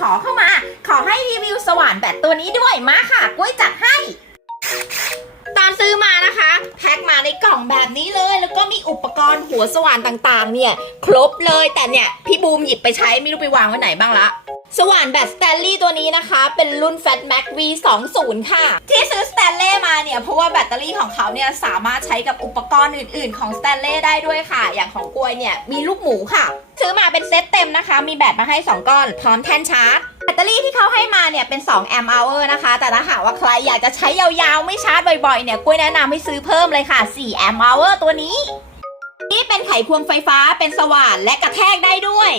ขอเข้ามา ขอให้รีวิวสว่านแบตตัวนี้ด้วยมาค่ะกล้วยจัดให้ ตอนซื้อมานะคะ แพ็คมาในกล่องแบบนี้เลย แล้วก็มีอุปกรณ์หัวสว่านต่างๆ เนี่ย ครบเลยแต่เนี่ย พี่บูมหยิบไปใช้ไม่รู้ไปวางไว้ไหนบ้างละ สว่านแบตสแตนลี่ตัวนี้นะคะ เป็นรุ่น Fat Max V20 ค่ะ ที่ซื้อสแตนเล่มาเนี่ย เพราะว่าแบตเตอรี่ของเขาเนี่ย สามารถใช้กับอุปกรณ์อื่น ๆ ของสแตนเล่ได้ด้วยค่ะ อย่างของกล้วยเนี่ย มีลูกหมูค่ะ ซื้อมาเป็นเซตเต็มนะคะ มีแบตมาให้ 2 ก้อน พร้อมแท่นชาร์จแบตเตอรี่ที่เขาให้มาเนี่ยเป็น2แอมป์อเวอร์นะคะ แต่ถ้าหากว่าใครอยากจะใช้ยาวๆ ไม่ชาร์จบ่อยๆ เนี่ยกล้วยแนะนำให้ซื้อเพิ่มเลยค่ะ4แอมป์อเวอร์ตัวนี้ นี่เป็นไขควงไฟฟ้าเป็นสว่านและกระแทกได้ด้วย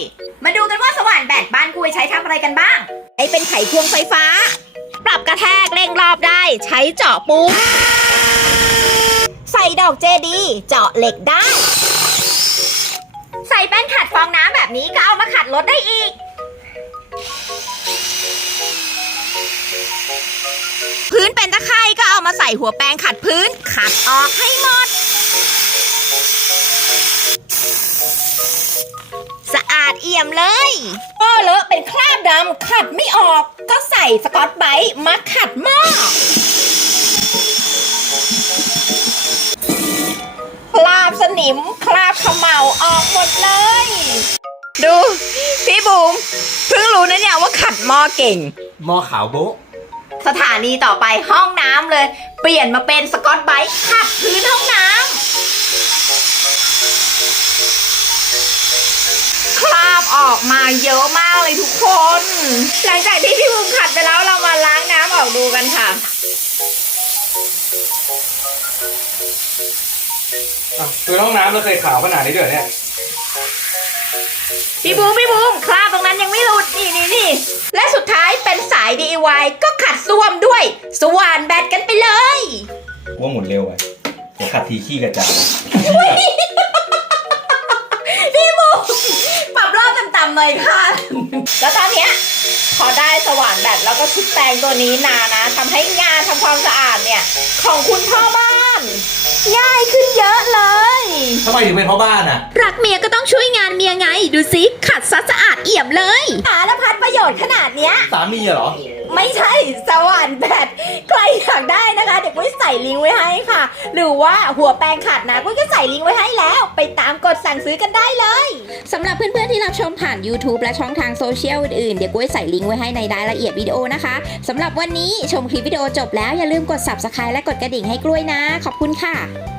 มาดูกันว่าสว่านแบตบ้านกล้ยใช้ทำอะไรกันบ้างไอเป็นไขควงไฟฟ้า ปรับกระแทกเร่งรอบได้ ใช้เจาะปุ๊บใส่ดอกเจดีเจาะเหล็กได้ ใส่แป้นขัดฟองน้ำแบบนี้ก็เอามาขัดรถได้อีก พื้นเป็นตะไคร่ก็เอามาใส่หัวแปรงขัดพื้น ขัดออกให้หมด อาดเอี่ยมเลย ก็เลอะเป็นคราบดำขัดไม่ออก ก็ใส่สกอตไบรท์มาขัดหม้อคราบสนิมคราบเขมเหลาออกหมดเลย ดู พี่บูมเพิ่งรู้นะเนี่ยว่าขัดหม้อเก่ง หม้อขาวโบ๊ะสถานีต่อไปห้องน้ำเลย เปลี่ยนมาเป็นสกอตไบรท์ขัดพื้นห้องน้ำ ออกมาเยอะมากเลยทุกคน หลังจากที่พี่บุมขัดไปแล้วเรามาล้างน้ำออกดูกันค่ะอะคือห้องน้ำเราเคยขาวขนาดนี้ด้วยเหรอเนี่ย พี่บูมพี่บูมคราบตรงนั้นยังไม่หลุดนี่นี่นี่และสุดท้ายเป็นสาย DIY ก็ขัดส้วมด้วย สว่านแบตกันไปเลย ว่าหมุนเร็วไปเดี๋ยวขัดทีขี้กระจาย พี่บูมปรับร อบต่ำๆหน่อยค่ะแล้วตอนเนี้ยพอได้สว่านแบตแล้วก็ชุดแปรงตัวนี้นานะทำให้งานทำความสะอาดเนี่ย ของคุณพ่อบ้าน ง่ายขึ้นเยอะเลย ทำไมถึงเป็นพ่อบ้านอะ รักเมียก็ต้องช่วยงานเมียไง ดูสิขัดซะสะอาดเอี่ยมเลย สารพัดประโยชน์ขนาดเนี้ย สามีเหรอ ไม่ใช่สว่านแบตใครอยากได้นะคะ เดี๋ยวกุ้ยใส่ลิงก์ไว้ให้ค่ะ หรือว่าหัวแปรงขัดนะกุ้ยก็ใส่ลิงก์ไว้ให้แล้ว ไปตามกดสั่งซื้อกันได้เลย สำหรับเพื่อนๆที่รับชมผ่าน YouTube และช่องทางโซเชียลอื่นๆ เดี๋ยวกุ้ยใส่ลิงก์ไว้ให้ในรายละเอียดวิดีโอนะคะสำหรับวันนี้ชมคลิปวิดีโอจบแล้วอย่าลืมกด Subscribe และกดกระดิ่งให้กล้วยนะ ขอบคุณค่ะ